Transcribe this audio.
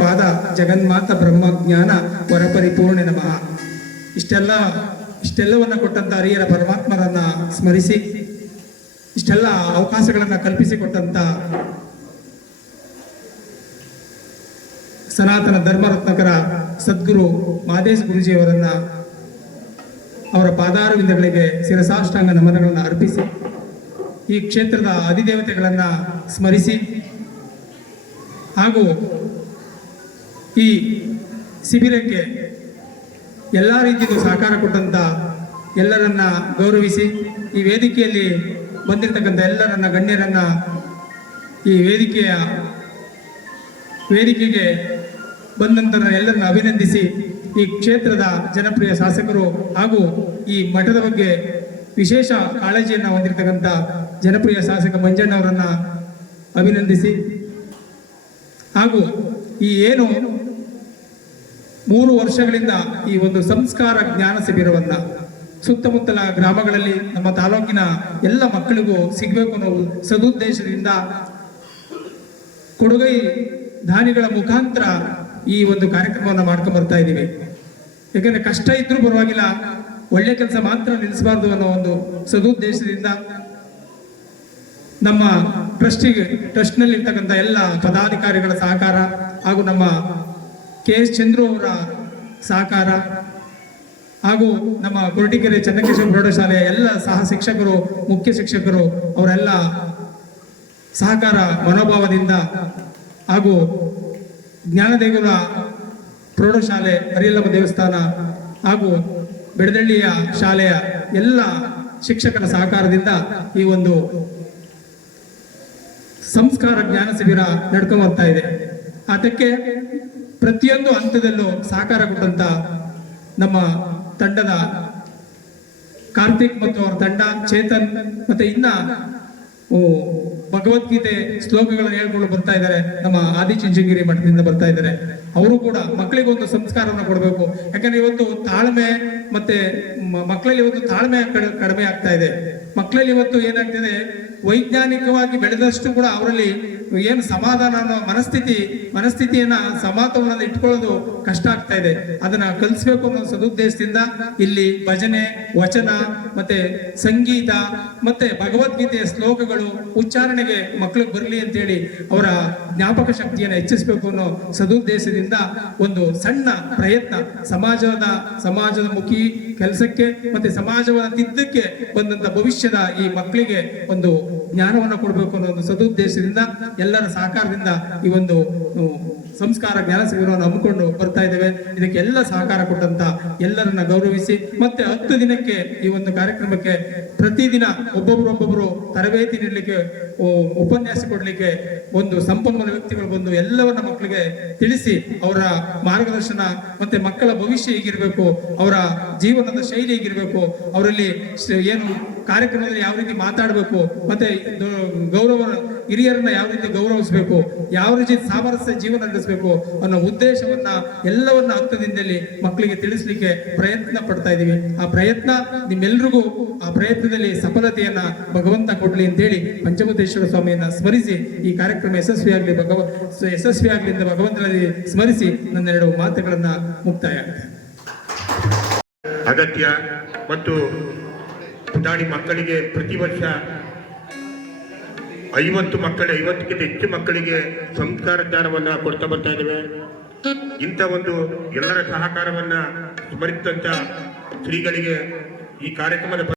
ಪಾದ ಜಗನ್ಮಾತ ಬ್ರಹ್ಮಜ್ಞಾನ ವರಪರಿಪೂರ್ಣೆ ನಮಃ. ಇಷ್ಟೆಲ್ಲವನ್ನ ಕೊಟ್ಟಂತ ಹರಿಯರ ಪರಮಾತ್ಮರನ್ನ ಸ್ಮರಿಸಿ ಇಷ್ಟೆಲ್ಲ ಅವಕಾಶಗಳನ್ನ ಕಲ್ಪಿಸಿಕೊಟ್ಟಂತ ಸನಾತನ ಧರ್ಮರತ್ನಕರ ಸದ್ಗುರು ಮಾದೇಶ್ ಗುರುಜಿಯವರನ್ನ ಅವರ ಪಾದಾರವಿಂದಗಳಿಗೆ ಶಿರಸಾಷ್ಟಾಂಗ ನಮನಗಳನ್ನು ಅರ್ಪಿಸಿ ಈ ಕ್ಷೇತ್ರದ ಅಧಿದೇವತೆಗಳನ್ನು ಸ್ಮರಿಸಿ ಹಾಗೂ ಈ ಶಿಬಿರಕ್ಕೆ ಎಲ್ಲ ರೀತಿಯಲ್ಲೂ ಸಹಕಾರ ಕೊಟ್ಟಂತ ಎಲ್ಲರನ್ನ ಗೌರವಿಸಿ ಈ ವೇದಿಕೆಯಲ್ಲಿ ಬಂದಿರತಕ್ಕಂಥ ಎಲ್ಲರನ್ನ ಗಣ್ಯರನ್ನ ಈ ವೇದಿಕೆಗೆ ಬಂದಂತರ ಎಲ್ಲರನ್ನ ಅಭಿನಂದಿಸಿ ಈ ಕ್ಷೇತ್ರದ ಜನಪ್ರಿಯ ಶಾಸಕರು ಹಾಗೂ ಈ ಮಠದ ಬಗ್ಗೆ ವಿಶೇಷ ಕಾಳಜಿಯನ್ನು ಹೊಂದಿರತಕ್ಕಂಥ ಜನಪ್ರಿಯ ಶಾಸಕ ಮಂಜಣ್ಣವರನ್ನ ಅಭಿನಂದಿಸಿ ಹಾಗೂ ಈ ಏನು 3 ವರ್ಷಗಳಿಂದ ಈ ಒಂದು ಸಂಸ್ಕಾರ ಜ್ಞಾನ ಶಿಬಿರವನ್ನ ಸುತ್ತಮುತ್ತಲ ಗ್ರಾಮಗಳಲ್ಲಿ ನಮ್ಮ ತಾಲೂಕಿನ ಎಲ್ಲ ಮಕ್ಕಳಿಗೂ ಸಿಗಬೇಕು ಅನ್ನೋ ಸದುದ್ದೇಶದಿಂದ ಕೊಡುಗೈ ದಾನಿಗಳ ಮುಖಾಂತರ ಈ ಒಂದು ಕಾರ್ಯಕ್ರಮವನ್ನು ಮಾಡ್ಕೊಂಡು ಬರ್ತಾ ಇದ್ದೀವಿ. ಯಾಕಂದ್ರೆ ಕಷ್ಟ ಇದ್ರೂ ಪರವಾಗಿಲ್ಲ, ಒಳ್ಳೆ ಕೆಲಸ ಮಾತ್ರ ನಿಲ್ಲಿಸಬಾರ್ದು ಅನ್ನೋ ಒಂದು ಸದುದ್ದೇಶದಿಂದ ನಮ್ಮ ಟ್ರಸ್ಟ್ನಲ್ಲಿ ಇರ್ತಕ್ಕಂಥ ಎಲ್ಲ ಪದಾಧಿಕಾರಿಗಳ ಸಹಕಾರ ಹಾಗೂ ನಮ್ಮ KS ಚಂದ್ರು ಅವರ ಸಹಕಾರ ಹಾಗೂ ನಮ್ಮ ಕೊರಟಗೆರೆ ಚನ್ನಕೇಶವ ಪ್ರೌಢಶಾಲೆಯ ಎಲ್ಲ ಸಹ ಶಿಕ್ಷಕರು, ಮುಖ್ಯ ಶಿಕ್ಷಕರು ಅವರೆಲ್ಲ ಸಹಕಾರ ಮನೋಭಾವದಿಂದ ಹಾಗೂ ಜ್ಞಾನದೇಗುಲ ಪ್ರೌಢಶಾಲೆ, ಹರಿಯಲ್ಲಮ್ಮ ದೇವಸ್ಥಾನ ಹಾಗೂ ಬೆಡದಳ್ಳಿಯ ಶಾಲೆಯ ಎಲ್ಲ ಶಿಕ್ಷಕರ ಸಹಕಾರದಿಂದ ಈ ಒಂದು ಸಂಸ್ಕಾರ ಜ್ಞಾನ ಶಿಬಿರ ನಡ್ಕೊಂಡು ಬರ್ತಾ ಇದೆ. ಅದಕ್ಕೆ ಪ್ರತಿಯೊಂದು ಹಂತದಲ್ಲೂ ಸಹಕಾರ ಕೊಟ್ಟಂತ ನಮ್ಮ ತಂಡದ ಕಾರ್ತಿಕ್ ಮತ್ತು ಅವರ ತಂಡ, ಚೇತನ್ ಮತ್ತೆ ಇನ್ನ ಭಗವದ್ಗೀತೆ ಶ್ಲೋಕಗಳನ್ನು ಹೇಳ್ಕೊಂಡು ಬರ್ತಾ ಇದ್ದಾರೆ. ನಮ್ಮ ಆದಿಚುಂಚನಗಿರಿ ಮಠದಿಂದ ಬರ್ತಾ ಇದ್ದಾರೆ. ಅವರು ಕೂಡ ಮಕ್ಕಳಿಗೆ ಒಂದು ಸಂಸ್ಕಾರವನ್ನು ಕೊಡಬೇಕು. ಯಾಕಂದ್ರೆ ಇವತ್ತು ತಾಳ್ಮೆ ಮತ್ತೆ ಮಕ್ಕಳಲ್ಲಿ ಇವತ್ತು ತಾಳ್ಮೆ ಕಡಿಮೆ ಆಗ್ತಾ ಇದೆ. ಮಕ್ಕಳಲ್ಲಿ ಇವತ್ತು ಏನಾಗ್ತಿದೆ, ವೈಜ್ಞಾನಿಕವಾಗಿ ಬೆಳೆದಷ್ಟು ಕೂಡ ಅವರಲ್ಲಿ ಏನು ಸಮಾಧಾನ ಅನ್ನೋ ಮನಸ್ಥಿತಿಯನ್ನ ಸಮಾಧಾನವನ್ನು ಇಟ್ಕೊಳ್ಳೋದು ಕಷ್ಟ ಆಗ್ತಾ ಇದೆ. ಅದನ್ನ ಕಲಿಸ್ಬೇಕು ಅನ್ನೋ ಸದುದ್ದೇಶದಿಂದ ಇಲ್ಲಿ ಭಜನೆ, ವಚನ ಮತ್ತೆ ಸಂಗೀತ ಮತ್ತೆ ಭಗವದ್ಗೀತೆಯ ಶ್ಲೋಕಗಳು ಉಚ್ಚಾರಣೆಗೆ ಮಕ್ಕಳಿಗೆ ಬರಲಿ ಅಂತೇಳಿ ಅವರ ಜ್ಞಾಪಕ ಶಕ್ತಿಯನ್ನು ಹೆಚ್ಚಿಸಬೇಕು ಅನ್ನೋ ಸದುದ್ದೇಶದಿಂದ ಒಂದು ಸಣ್ಣ ಪ್ರಯತ್ನ ಸಮಾಜದ ಮುಖಿ ಕೆಲಸಕ್ಕೆ ಮತ್ತೆ ಸಮಾಜವನ್ನು ತಿದ್ದಕ್ಕೆ ಬಂದಂತ ಭವಿಷ್ಯದ ಈ ಮಕ್ಕಳಿಗೆ ಒಂದು ಜ್ಞಾನವನ್ನು ಕೊಡಬೇಕು ಅನ್ನೋ ಒಂದು ಸದುದ್ದೇಶದಿಂದ ಎಲ್ಲರ ಸಹಕಾರದಿಂದ ಈ ಒಂದು ಸಂಸ್ಕಾರ ಜ್ಞಾನ ಶಿಬಿರವನ್ನು ಹಮ್ಮಿಕೊಂಡು ಬರ್ತಾ ಇದ್ದೇವೆ. ಇದಕ್ಕೆ ಎಲ್ಲ ಸಹಕಾರ ಕೊಟ್ಟಂತ ಎಲ್ಲರನ್ನ ಗೌರವಿಸಿ ಮತ್ತೆ 10 ದಿನಕ್ಕೆ ಈ ಒಂದು ಕಾರ್ಯಕ್ರಮಕ್ಕೆ ಪ್ರತಿದಿನ ಒಬ್ಬೊಬ್ರು ತರಬೇತಿ ನೀಡಲಿಕ್ಕೆ, ಉಪನ್ಯಾಸ ಕೊಡ್ಲಿಕ್ಕೆ ಒಂದು ಸಂಪನ್ಮೂಲ ವ್ಯಕ್ತಿಗಳು ಬಂದು ಎಲ್ಲವನ್ನ ಮಕ್ಕಳಿಗೆ ತಿಳಿಸಿ ಅವರ ಮಾರ್ಗದರ್ಶನ ಮತ್ತೆ ಮಕ್ಕಳ ಭವಿಷ್ಯ ಹೇಗಿರ್ಬೇಕು, ಅವರ ಜೀವನದ ಶೈಲಿ ಹೇಗಿರ್ಬೇಕು, ಅವರಲ್ಲಿ ಏನು ಕಾರ್ಯಕ್ರಮದಲ್ಲಿ ಯಾವ ರೀತಿ ಮಾತಾಡಬೇಕು, ಮತ್ತೆ ಹಿರಿಯರನ್ನ ಯಾವ ರೀತಿ ಗೌರವಿಸಬೇಕು, ಯಾವ ರೀತಿ ಸಾಮರಸ್ಯ ಜೀವನ ನಡೆಸಬೇಕು ಅನ್ನೋ ಉದ್ದೇಶವನ್ನ ಎಲ್ಲವನ್ನ 10 ದಿನದಲ್ಲಿ ಮಕ್ಕಳಿಗೆ ತಿಳಿಸ್ಲಿಕ್ಕೆ ಪ್ರಯತ್ನ ಪಡ್ತಾ ಇದೀವಿ. ಆ ಪ್ರಯತ್ನ ನಿಮ್ಮೆಲ್ರಿಗೂ ಆ ಪ್ರಯತ್ನದಲ್ಲಿ ಸಫಲತೆಯನ್ನ ಭಗವಂತ ಕೊಡ್ಲಿ ಅಂತೇಳಿ ಪಂಚಮುಖೇಶ್ವರ ಸ್ವಾಮಿಯನ್ನ ಸ್ಮರಿಸಿ ಈ ಕಾರ್ಯಕ್ರಮ ಯಶಸ್ವಿಯಾಗಲಿ ಅಂತ ಭಗವಂತನಲ್ಲಿ ಸ್ಮರಿಸಿ ನನ್ನ 2 ಮಾತುಗಳನ್ನ ಮುಕ್ತಾಯ. ಅಗತ್ಯ ಮತ್ತು ಪುಟಾಣಿ ಮಕ್ಕಳಿಗೆ ಪ್ರತಿ ವರ್ಷ 50ಕ್ಕಿಂತ ಹೆಚ್ಚು ಮಕ್ಕಳಿಗೆ ಸಂಸ್ಕಾರ ಜ್ಞಾನವನ್ನ ಕೊಡ್ತಾ ಬರ್ತಾ ಇದ್ದೇವೆ. ಇಂಥ ಒಂದು ಎಲ್ಲರ ಸಹಕಾರವನ್ನ ಸ್ಮರಿಸಿದಂತ ಶ್ರೀಗಳಿಗೆ ಈ ಕಾರ್ಯಕ್ರಮದ